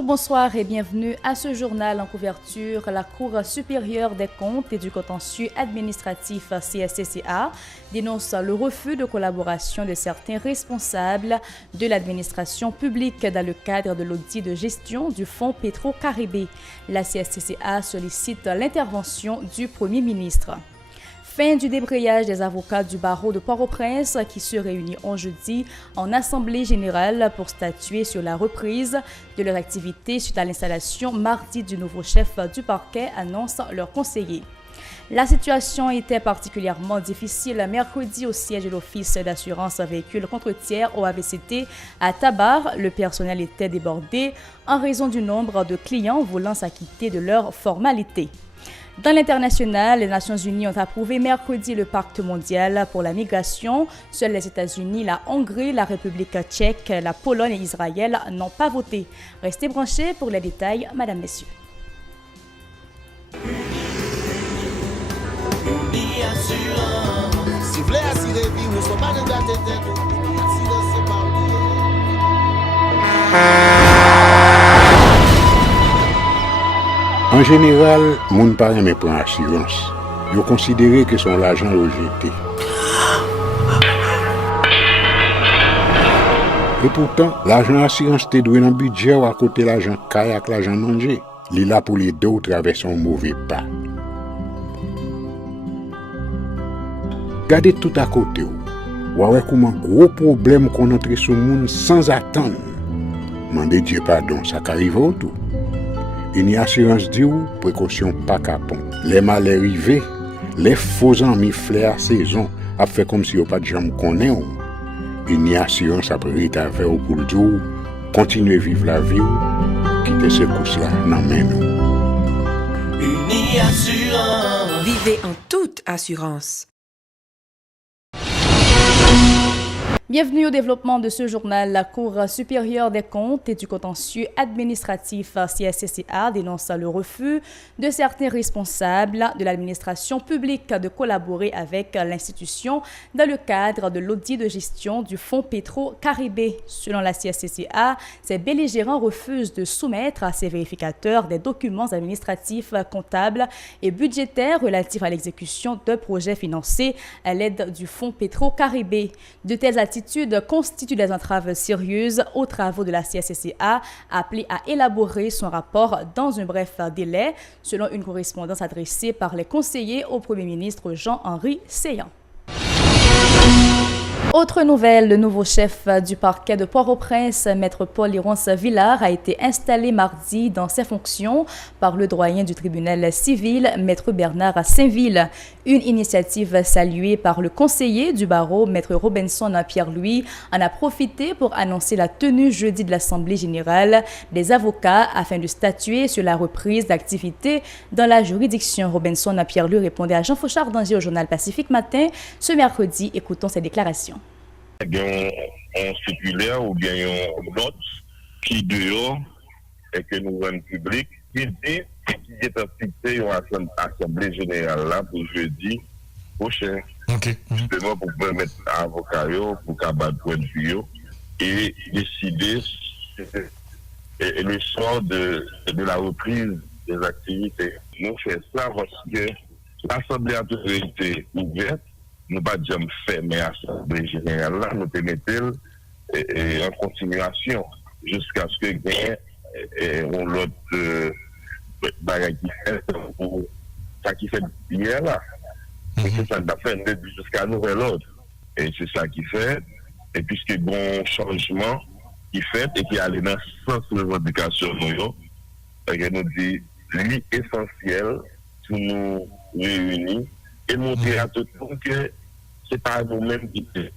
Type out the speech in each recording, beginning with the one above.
Bonjour, bonsoir et bienvenue à ce journal en couverture. La Cour supérieure des comptes et du contentieux administratif CSCCA dénonce le refus de collaboration de certains responsables de l'administration publique dans le cadre de l'audit de gestion du fonds Petro-Caribé. La CSCCA sollicite l'intervention du Premier ministre. Fin du débrayage des avocats du barreau de Port-au-Prince qui se réuniront jeudi en Assemblée générale pour statuer sur la reprise de leur activité suite à l'installation mardi du nouveau chef du parquet, annonce leur conseiller. La situation était particulièrement difficile mercredi au siège de l'Office d'assurance véhicules contre tiers au AVCT à Tabar. Le personnel était débordé en raison du nombre de clients voulant s'acquitter de leurs formalités. Dans l'international, les Nations Unies ont approuvé mercredi le pacte mondial pour la migration. Seuls les États-Unis, la Hongrie, la République tchèque, la Pologne et Israël n'ont pas voté. Restez branchés pour les détails, Madame, Messieurs. En général, moun pa reme pran assurance. Yo considéré que son l'argent rejeté. Et pourtant, l'argent assurance te doué dans budget ou à côté l'argent caille avec l'argent mangé. Li là pour les deux ou traverser un mauvais pas. Gardez tout à côté ou. Ouais comment gros problème qu'on entre sur moun sans attendre. Mandez Dieu pardon, ça qu'arrive au tout. Une assurance dit ou précaution pas capon. Les malheurs arrivés, les faux amis flair saison a fait comme si on pas de jambe connaît ou. Une assurance après rétaver ou pour le dire continuer vivre la vie ou quitter ce course là nan men nous. Uni assurance. Vivez en toute assurance. Bienvenue au développement de ce journal. La Cour supérieure des comptes et du contentieux administratif CSCCA dénonce le refus de certains responsables de l'administration publique de collaborer avec l'institution dans le cadre de l'audit de gestion du fonds Petro-Caribé. Selon la CSCCA, ces belligérants refusent de soumettre à ces vérificateurs des documents administratifs, comptables et budgétaires relatifs à l'exécution de projets financés à l'aide du fonds Petro-Caribé. De telles attitudes constituent des entraves sérieuses aux travaux de la CSCCA, appelée à élaborer son rapport dans un bref délai, selon une correspondance adressée par les conseillers au Premier ministre Jean-Henri Séan. Autre nouvelle, le nouveau chef du parquet de Port-au-Prince, Maître Paul-Léronce Villard, a été installé mardi dans ses fonctions par le doyen du tribunal civil, Maître Bernard Saint-Ville. Une initiative saluée par le conseiller du barreau, Maître Robinson Pierre-Louis, en a profité pour annoncer la tenue jeudi de l'Assemblée générale des avocats afin de statuer sur la reprise d'activité dans la juridiction. Robinson Pierre-Louis répondait à Jean Fauchard d'Angers au journal Pacifique Matin ce mercredi. Écoutons ses déclarations. Il y a un circulaire ou bien une note qui dehors et que nous rendons public qui dit qu'il est fixé une assemblée générale là pour jeudi prochain. Okay. Justement pour permettre à l'avocat pour qu'abattre point de vue et décider le sort de la reprise des activités. Nous faisons ça parce que l'assemblée a toujours été ouverte. Nous pas jamais fermé l'Assemblée générale là, nous te mettons en continuation jusqu'à ce que on l'autre bagage qui fait pour ça qui fait hier là. C'est ça qu'on a fait jusqu'à nouvel ordre. Et c'est ça qui fait. Et puisque bon changement qui fait et qui allait dans le sens de revendication nous dit l'essentiel pour nous réunir et montrer à tout le monde que c'est pas nous-mêmes qui faisons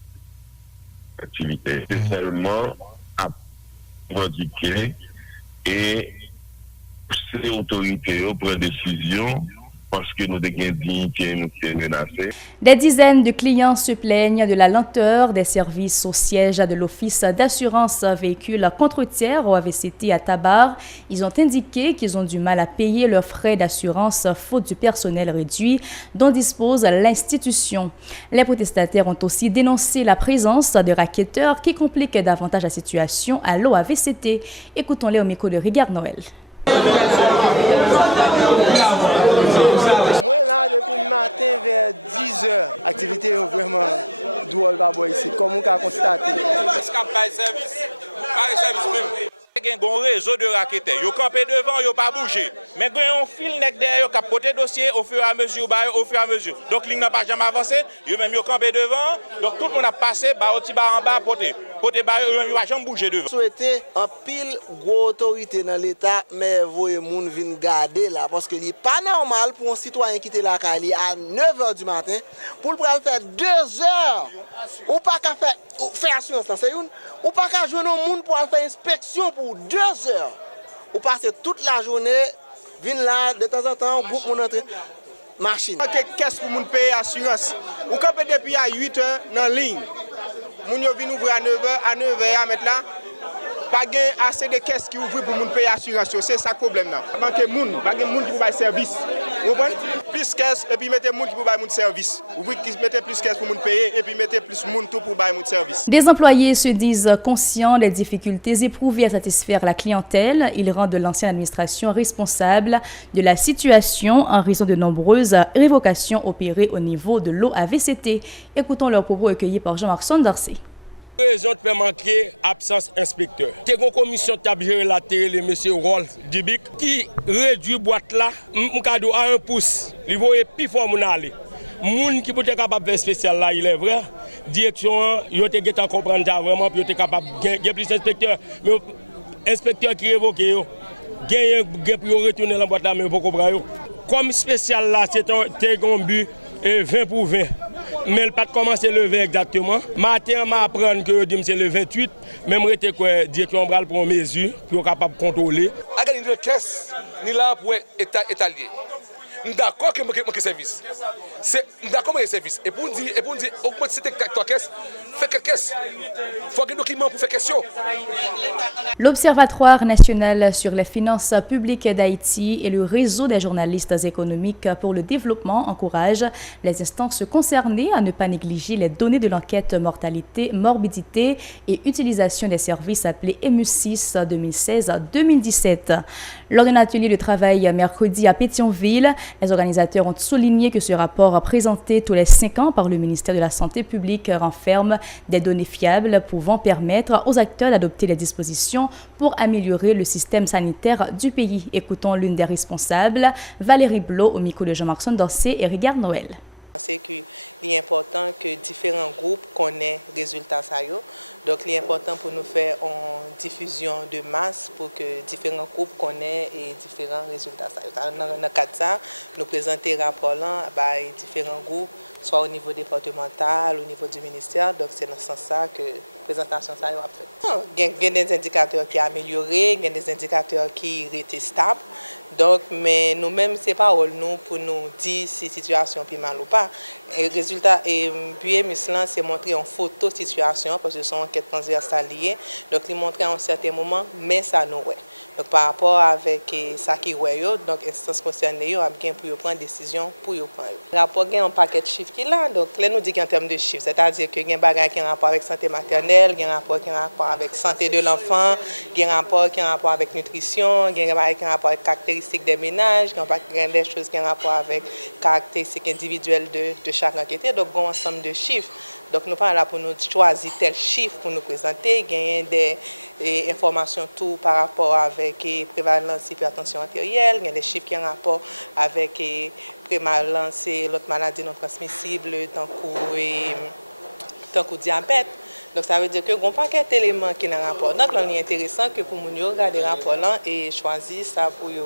l'activité. C'est seulement à revendiquer et ces autorités prennent décision parce que nous avons une dignité, nous sommes menacés. Des dizaines de clients se plaignent de la lenteur des services au siège de l'Office d'assurance véhicule contre-routière au AVCT à Tabar. Ils ont indiqué qu'ils ont du mal à payer leurs frais d'assurance faute du personnel réduit dont dispose l'institution. Les protestataires ont aussi dénoncé la présence de racketteurs qui compliquent davantage la situation à l'OAVCT. Écoutons-les au micro de Rigard Noël. Moi là depuis le matin vers 10h, activité est vraiment drôle là-bas ici, comme on a constaté. Est-ce qu'on paye service? Pas service même. Il y a un réseau de raquetteurs. Ils campent devant, ils n'ont pas bougé. Mais il y a un fil derrière, ils ont porté le dossier au fur et à mesure, au fur et à mesure. Donc, ils n'ont pas jamais avancé. Ils ont campé devant. Donc, tout le monde a passé, au bar en bas, porté. Porté, ils n'ont jamais bougé devant. Souhaiter un pile gros autorité dans l'État, mais voyez moun vinn garder là, parce que n'est pas normal pour un citoyen quitter la Cali à 9h du matin, pour le faire 2 heures, ou pas qu'à faire assurance, c'est une, ou pas qu'à jouer au monde pour faire inspection pour 2 heures. Ou passer toute la journée, vinn là, de temps en temps, groupe mon entrée. Machine. Qu'est-ce que vous payez assurance? Vous campez depuis à 8h dans la ligne. Vous venez ouvrir à 9h à mettre là. Pas assez de caisses qui ouvrent pour payer assurance. C'est ça le problème. Il manque de monde, pas de monde qui peut faire service. Vous comprenez? Plus caisse et puis mettez monde qui peut faire service. Vous mettez plus caisse pour payer et puis mettez plus monde pour faire service. Des employés se disent conscients des difficultés éprouvées à satisfaire la clientèle. Ils rendent l'ancienne administration responsable de la situation en raison de nombreuses révocations opérées au niveau de l'OAVCT. Écoutons leurs propos recueillis par Jean-Marc Sondarcé. Raison peut manquer absence inspecteur. C'est une commission qui a géré la télé, M. Rolf Dibik, qui réduit boîte là, à 1 pouce. Il va plus fort mon aller. Moun qui peut être capable de faire spécial là, il est vrai. Direction, il était capable de comprendre ça vraiment, puis il était capable de gagner plus d'inspecteurs. Mais inspecteur qui révoque, gagner pour retourner dans la boîte là, mais il ne comprend pas. Comme spécial là, c'est un but 20 pour 20. Mais pas commencer le 20 exactement. Matin, je apprends que c'est le 28. Même si je dis qu'on va prendre mesure pour être capable de contrôler. Il y a une caisse là pour l'État lié. D'accord que manque service. D'accord que service. Et pour dire augmenter cette caisse, fait quelques caisses. Il faut un document pour faire question. L'Observatoire national sur les finances publiques d'Haïti et le réseau des journalistes économiques pour le développement encouragent les instances concernées à ne pas négliger les données de l'enquête mortalité, morbidité et utilisation des services appelés EMU6 2016-2017. Lors d'un atelier de travail mercredi à Pétionville, les organisateurs ont souligné que ce rapport présenté tous les 5 ans par le ministère de la Santé publique renferme des données fiables pouvant permettre aux acteurs d'adopter les dispositions pour améliorer le système sanitaire du pays. Écoutons l'une des responsables, Valérie Blot, au micro de Jean-Marc Sondarcé et Rigard Noël. C'est qu'il est important que différents groupes connaissent les résultats. Donc, il est important pour nous faire une diffusion de masse pour que différents groupes connaissent et différents résultats. Dans le cas de ça, nous présentons un rapport à différents groupes, soit au niveau départemental, au niveau du ministère. Donc, c'est dans ce sens que la présentation a fait. Il y a des indicateurs qui sont améliorés, il y a des indicateurs qui restent stables. Donc, mais nous-mêmes, ce n'est pas nous pour nous dire si la situation est mal ou pas. Et le résultat, puis Mislan, c'est montrer une photo situation parce que ce sont enquêtes transversales liées. Donc, il montre à un certain moment, mais ça nous est. Donc, par rapport avec ça qui est, donc, l'instance concernée a bien pour prendre des décisions pour prendre. Le rapport a un paquet de chiffres qui est là. Donc, là, nous disons en termes de chiffres, c'est-à-dire qu'il y a un bagage qui a un rapport avec santé maternelle, il y a un rapport qui a un rapport avec santé de l'enfant, il y a un rapport qui a un rapport avec nutrition, il y a un rapport qui a un rapport avec caractéristiques des ménages, il y a des choses qui ont un rapport avec caractéristiques individuelles de chaque enquêteur. Donc, il y a un ensemble de chiffres. Donc, nous ne sommes pas là pour nous choisir tel chiffre pour nous présenter. Il y a des informations tout par rapport avec prévalence hypertension artérielle. Il y a des chiffres qui ont un rapport avec prévalence et l'autre maladie non transmissible, tant que diabète. Donc, ça veut dire que n'y a pas qu'un élément qui est un rapport. Donc, il est intéressant que pour nous regarder le rapport là et choisir ça pour les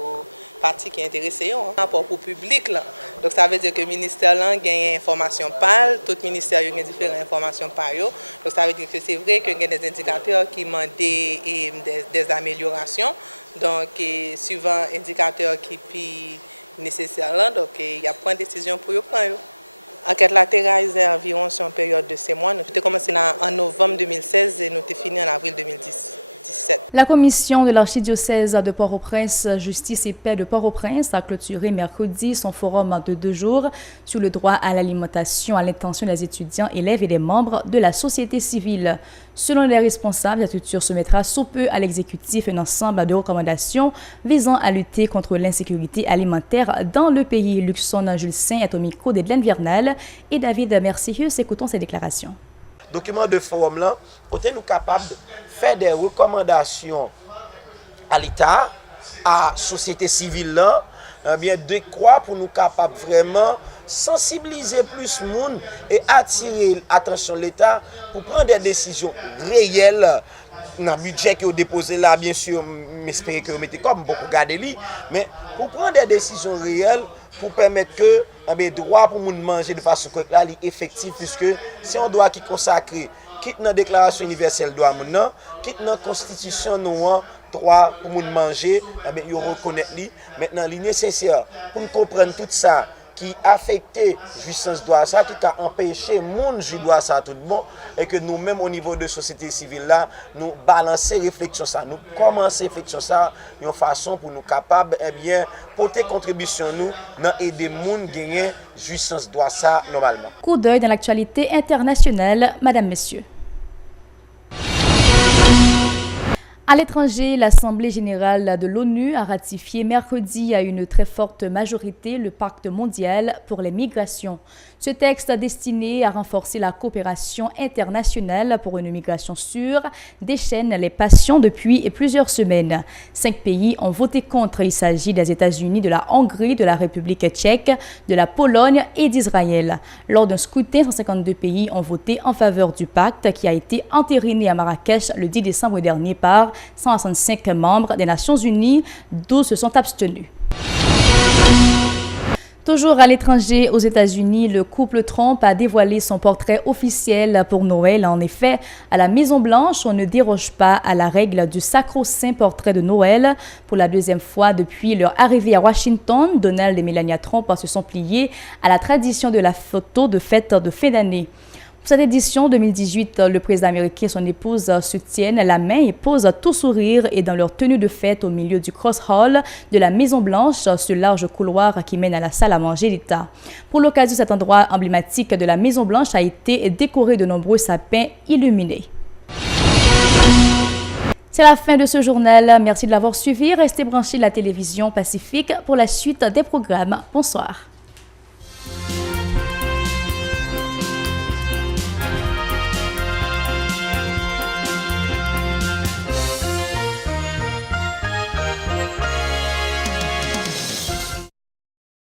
parties qui sont intéressées. Un rapport pour le public. Là. Donc, ça veut dire que le ministère là, a une information pâle. Tout ministère a différentes informations par eux. Donc, ça veut dire que c'est vrai qu'il y a des indicateurs qui demandent des améliorations. Donc, suivant indicateurs qui nécessaire là, donc il y a point de décision pour y prendre. Enquête latérale environ sur une période de 6 mois. Nous avons commencé en novembre 2016 et nous avons fini en avril 2017. La commission de l'archidiocèse de Port-au-Prince, Justice et Paix de Port-au-Prince a clôturé mercredi son forum de 2 jours sur le droit à l'alimentation à l'intention des étudiants, élèves et des membres de la société civile. Selon les responsables, la structure soumettra sous peu à l'exécutif un ensemble de recommandations visant à lutter contre l'insécurité alimentaire dans le pays. Luxon Julcin est au micro d'Edlène Vernal et David Mercius. Écoutons ses déclarations. Document de forum là, côté nous capables de faire des recommandations à l'État, à la société civile là, bien de quoi pour nous capables vraiment sensibiliser plus de monde et attirer l'attention de l'État pour prendre des décisions réelles dans le budget qui est déposé là, bien sûr, j'espère que vous mettez comme beaucoup regarder lui, mais pour prendre des décisions réelles pour permettre que les droits pour nous manger de façon correcte là, effective, puisque c'est un droit qui est consacré, quitte dans la déclaration universelle droit maintenant, quitte dans la constitution nous droit pour nous manger, ils reconnaissent lui. Maintenant, il est nécessaire pour nous comprendre tout ça qui affectait jouissance droit ça, qui a empêché monde jouir droit ça tout bon, et que nous-mêmes au niveau de société civile là, nous balancer réflexion ça, nous commencer réflexion ça, une façon pour nous capables porter contribution nous dans aider monde gagner jouissance droit ça normalement. Coup d'œil dans l'actualité internationale, Madame, Messieurs. À l'étranger, l'Assemblée générale de l'ONU a ratifié mercredi à une très forte majorité le pacte mondial pour les migrations. Ce texte destiné à renforcer la coopération internationale pour une migration sûre déchaîne les passions depuis plusieurs semaines. 5 pays ont voté contre. Il s'agit des États-Unis, de la Hongrie, de la République tchèque, de la Pologne et d'Israël. Lors d'un scrutin, 152 pays ont voté en faveur du pacte qui a été entériné à Marrakech le 10 décembre dernier par 165 membres des Nations Unies, 12 se sont abstenus. Toujours à l'étranger, aux États-Unis, le couple Trump a dévoilé son portrait officiel pour Noël. En effet, à la Maison-Blanche, on ne déroge pas à la règle du sacro-saint portrait de Noël. Pour la 2e fois depuis leur arrivée à Washington, Donald et Melania Trump se sont pliés à la tradition de la photo de fête de fin d'année. Pour cette édition 2018, le président américain et son épouse se tiennent la main et posent tout sourire et dans leur tenue de fête au milieu du Cross Hall de la Maison-Blanche, ce large couloir qui mène à la salle à manger d'État. Pour l'occasion, cet endroit emblématique de la Maison-Blanche a été décoré de nombreux sapins illuminés. C'est la fin de ce journal. Merci de l'avoir suivi. Restez branchés à la télévision Pacifique pour la suite des programmes. Bonsoir.